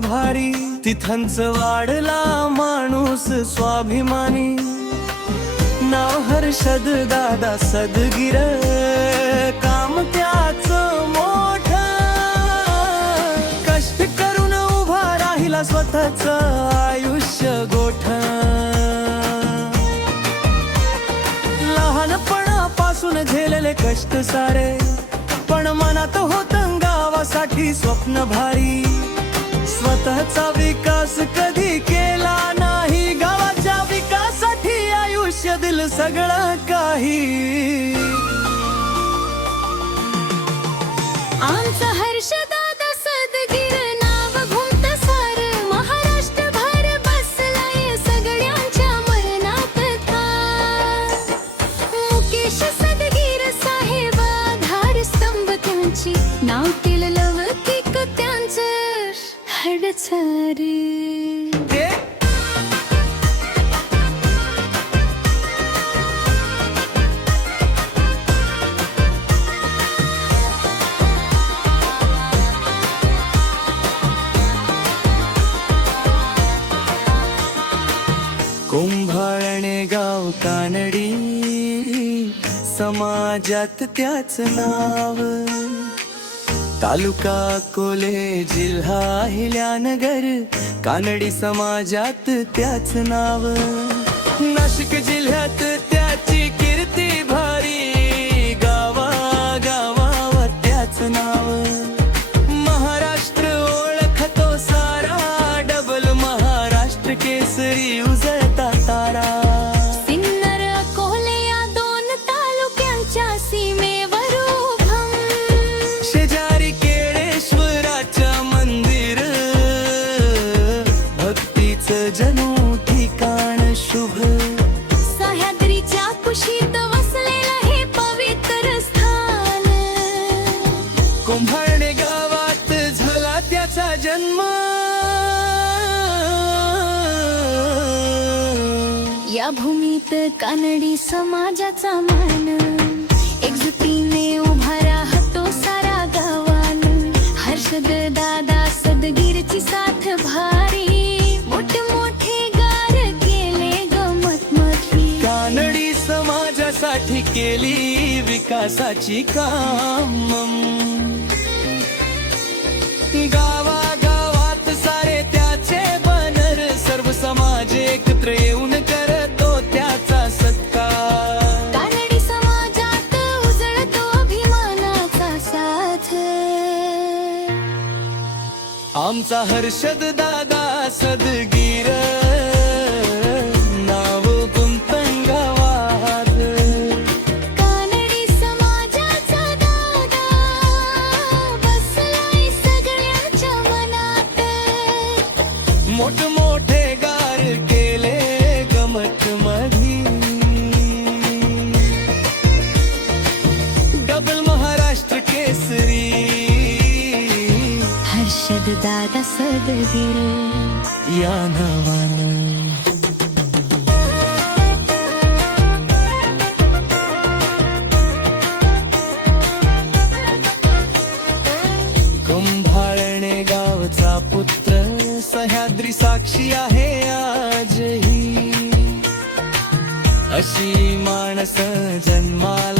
भारी, तिथंच वाढला माणूस स्वाभिमानी। नाव हर्षद दादा सदगीर, काम त्याचं मोठं, कष्ट करून उभा राहिला स्वतःचं आयुष्य गोठण। लहानपणापासून झेलले कष्ट सारे, पण मनात होतं गावासाठी स्वप्न भारी। स्वतःचा विकास कधी केला नाही, गावाच्या विकासासाठी आयुष्य दिलं सगळं काही। आमचा हर्षदादा सदगीर नाव घुमतं सार, महाराष्ट्रभर बसलाय सगळ्यांच्या मनात थार। मुकेश सदगीर साहेब आधार स्तंभ त्यांची, नाव केलं लौकिक त्यांचं हडसर। कुंभाळणे गाव कानडी, समाजात त्याच नाव। तालुका अकोले, जिल्हा अहिल्यानगर, कानडी समाजात त्याच नाव। नाशिक जिल्ह्यात त्याची कीर्ती भारी, गावागावावर त्याच नाव। महाराष्ट्र ओळखतो सारा, डबल महाराष्ट्र केसरी उजळता तारा। सिन्नर अकोले या दोन तालुक्यांच्या सीमेवर उभं, शेजारी केळेश्वराचं मंदिर, भक्तीचं जणू ठिकाण शुभ। सह्याद्रीच्या कुशीत वसलेलं हे पवित्र स्थान, कुंभाळणे गावात झाला त्याचा जन्म। या भूमीत कानडी समाजाचा मान, एकजुटीने उभा राहतो सारा गावान। हर्षद दादा सदगीरची साथ भारी, मोठमोठे गार केले गमत मथी। कानडी समाजासाठी केली विकासाची काम। गावागावात सारे त्याचे बॅनर, सर्व समाज एकत्र येऊन करतो त्याचा सत्कार। कानडी समाजात उजळतो अभिमानाचा साथ, आमचा हर्षद दादा सदगीर, नाव गुंतन गावात। कानडी समाजाचा दादा बसलाय सगळ्यांच्या मनात। मोठमोठे गार केले गमत मधी, डबल महाराष्ट्र केसरी हर्षद दादा सदगीर या नावानं। कुंभाळणे गावचा पुत्र, सह्याद्री साक्षी आहे आजही। अशी माणसं जन्माला